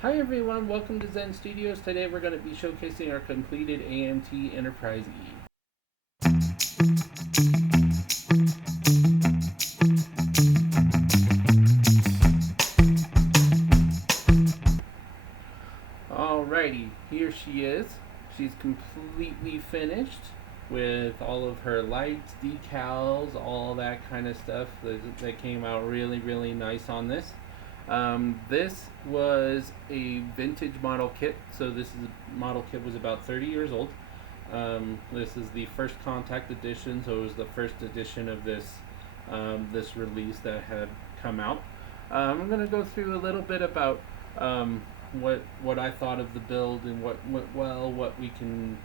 Hi everyone, welcome to Zen Studios. Today we're going to be showcasing our completed AMT Enterprise-E. Alrighty, here she is. She's completely finished with all of her lights, decals, all that kind of stuff that came out really nice on this. This was a vintage model kit, so this model kit was about 30 years old. This is the first contact edition, so it was the first edition of this release that had come out. I'm going to go through a little bit about what I thought of the build and what went well, what we can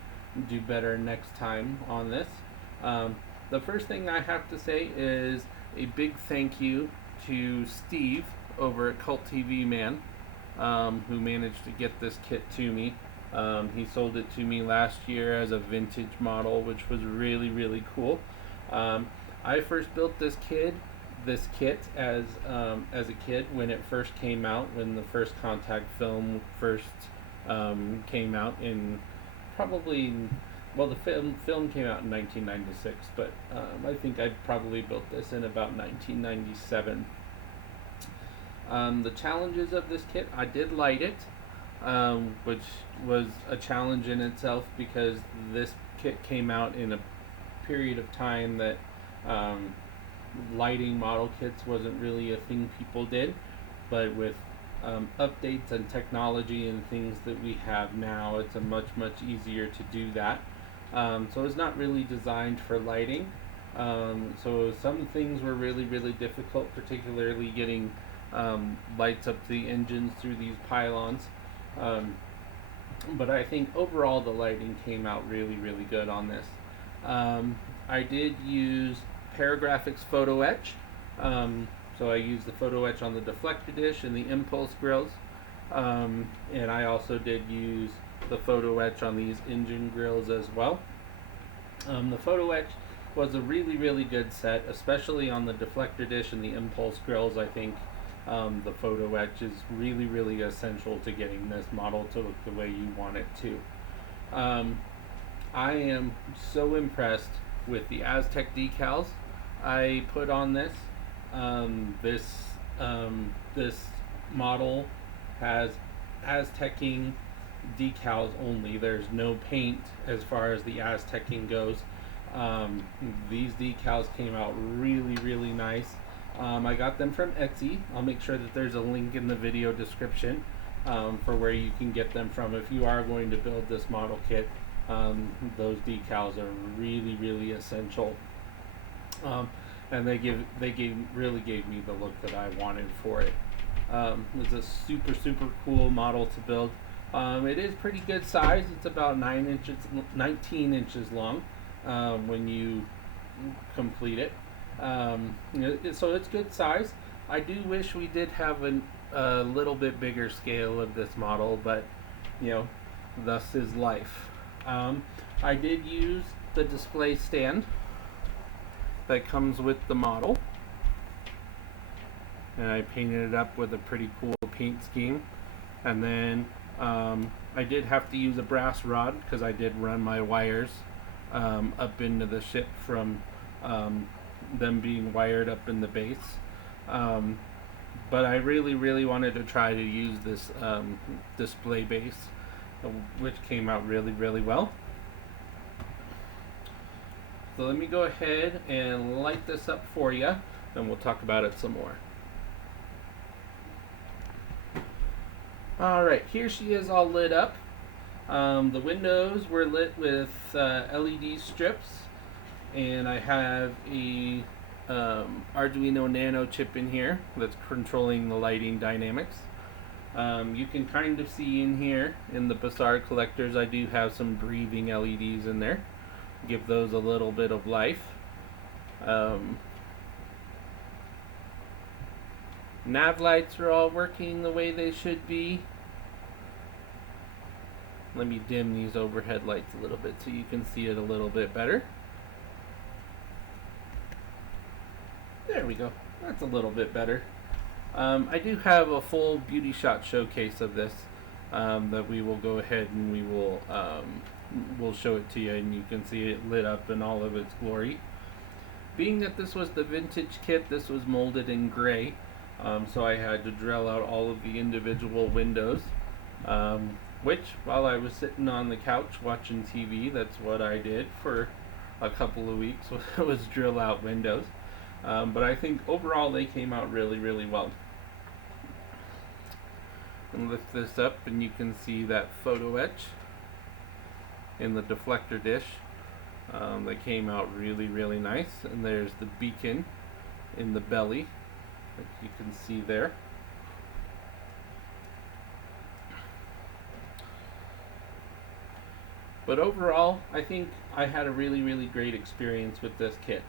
do better next time on this. The first thing I have to say is a big thank you to Steve over at Cult TV Man, who managed to get this kit to me. He sold it to me last year as a vintage model, which was really cool. I first built this kit as a kid when it first came out, when the first contact film first came out in probably, well, the film came out in 1996, but I think I probably built this in about 1997. The challenges of this kit, I did light it, which was a challenge in itself because this kit came out in a period of time that lighting model kits wasn't really a thing people did, but with updates and technology and things that we have now, it's a much easier to do that. So it's not really designed for lighting. So some things were really difficult, particularly getting lights up the engines through these pylons. But I think overall the lighting came out really good on this. I did use Paragraphics Photo Etch. So I used the photo etch on the deflector dish and the impulse grills. And I also did use the photo etch on these engine grills as well. The photo etch was a really good set, especially on the deflector dish and the impulse grills. I think the photo etch is really essential to getting this model to look the way you want it to. I am so impressed with the Aztec decals I put on this. This model has Aztecing decals only. There's no paint as far as the Aztecing goes. These decals came out really nice. I got them from Etsy. I'll make sure that there's a link in the video description for where you can get them from if you are going to build this model kit. Those decals are really essential, and they really gave me the look that I wanted for it. It's a super cool model to build. It is pretty good size. It's about 19 inches long when you complete it. So it's good size. I do wish we did have a little bit bigger scale of this model, but thus is life. I did use the display stand that comes with the model, and I painted it up with a pretty cool paint scheme. And then I did have to use a brass rod because I did run my wires up into the ship from them being wired up in the base. But I really wanted to try to use this display base, which came out really well. So let me go ahead and light this up for you, and we'll talk about it some more. Alright, here she is all lit up. The windows were lit with LED strips, and I have a Arduino Nano chip in here that's controlling the lighting dynamics. You can kind of see in here in the Bazaar collectors, I do have some breathing LEDs in there. Give those a little bit of life. Nav lights are all working the way they should be. Let me dim these overhead lights a little bit so you can see it a little bit better. There we go. That's a little bit better. I do have a full beauty shot showcase of this that we will go ahead and we'll show it to you, and you can see it lit up in all of its glory. Being that this was the vintage kit, this was molded in gray, so I had to drill out all of the individual windows, which while I was sitting on the couch watching TV, that's what I did for a couple of weeks was drill out windows. But I think overall they came out really, really well. And lift this up and you can see that photo etch in the deflector dish. That came out really, really nice. And there's the beacon in the belly that you can see there. But overall, I think I had a really, really great experience with this kit.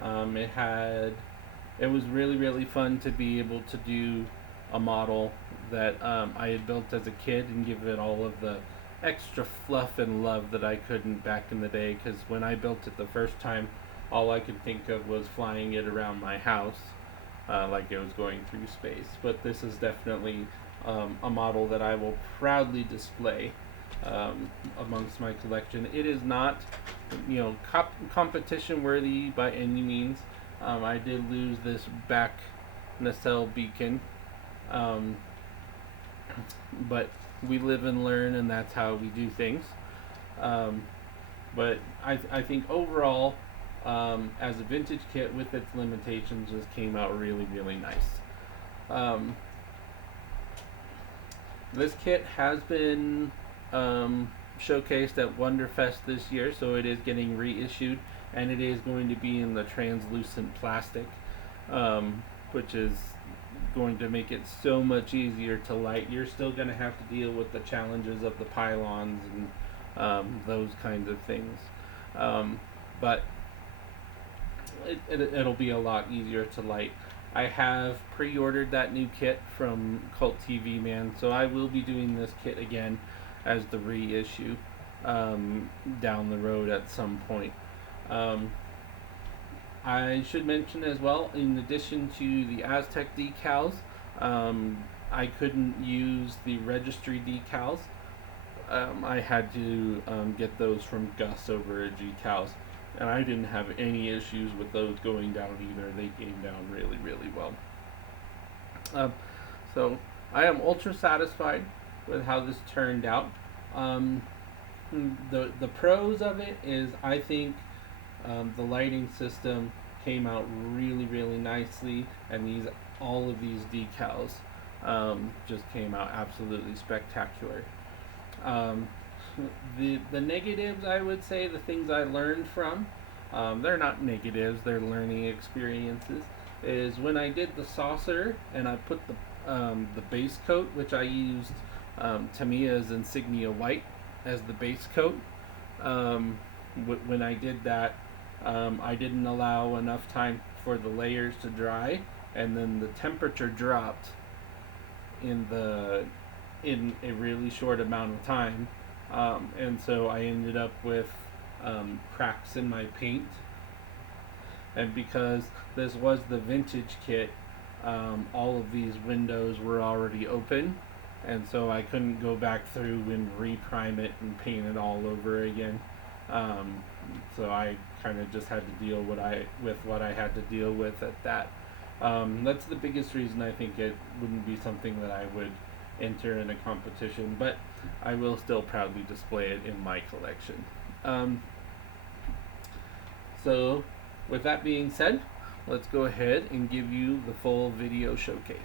It was really, really fun to be able to do a model that I had built as a kid and give it all of the extra fluff and love that I couldn't back in the day, because when I built it the first time, all I could think of was flying it around my house like it was going through space. But this is definitely a model that I will proudly display amongst my collection. It is not, competition worthy by any means. I did lose this back nacelle beacon, but we live and learn, and that's how we do things. But I think overall, as a vintage kit with its limitations, just came out really, really nice. This kit has been showcased at Wonderfest this year, so it is getting reissued, and it is going to be in the translucent plastic, which is going to make it so much easier to light. You're still going to have to deal with the challenges of the pylons and those kinds of things, but it'll be a lot easier to light. I have pre-ordered that new kit from Cult TV Man, so I will be doing this kit again as the reissue down the road at some point. I should mention as well, in addition to the Aztec decals, I couldn't use the registry decals. I had to get those from Gus over at G-Cals, and I didn't have any issues with those going down either. They came down really, really well. So I am ultra satisfied with how this turned out. The pros of it is, I think the lighting system came out really, really nicely, and all of these decals just came out absolutely spectacular. The negatives, I would say, the things I learned from, they're not negatives, they're learning experiences, is when I did the saucer and I put the base coat, which I used Tamiya's Insignia White as the base coat. When I did that, I didn't allow enough time for the layers to dry, and then the temperature dropped in a really short amount of time, and so I ended up with cracks in my paint. And because this was the vintage kit, all of these windows were already open, and so I couldn't go back through and reprime it and paint it all over again. So I kind of just had to deal with what I had to deal with at that. That's the biggest reason I think it wouldn't be something that I would enter in a competition, but I will still proudly display it in my collection. So with that being said, let's go ahead and give you the full video showcase.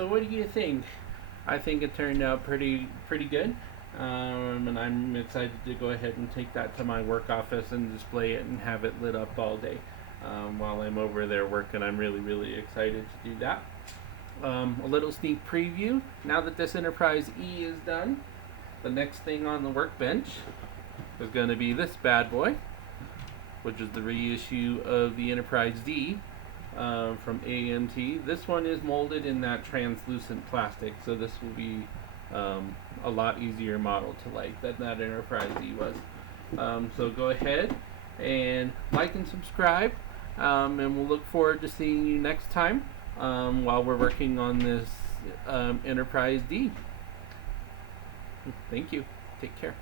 So what do you think? I think it turned out pretty good. And I'm excited to go ahead and take that to my work office and display it and have it lit up all day while I'm over there working. I'm really excited to do that. A little sneak preview. Now that this Enterprise-E is done, the next thing on the workbench is going to be this bad boy, which is the reissue of the Enterprise-D from AMT. This one is molded in that translucent plastic, so this will be a lot easier model to like than that Enterprise-E was. So go ahead and like and subscribe, and we'll look forward to seeing you next time while we're working on this Enterprise-D. Thank you. Take care.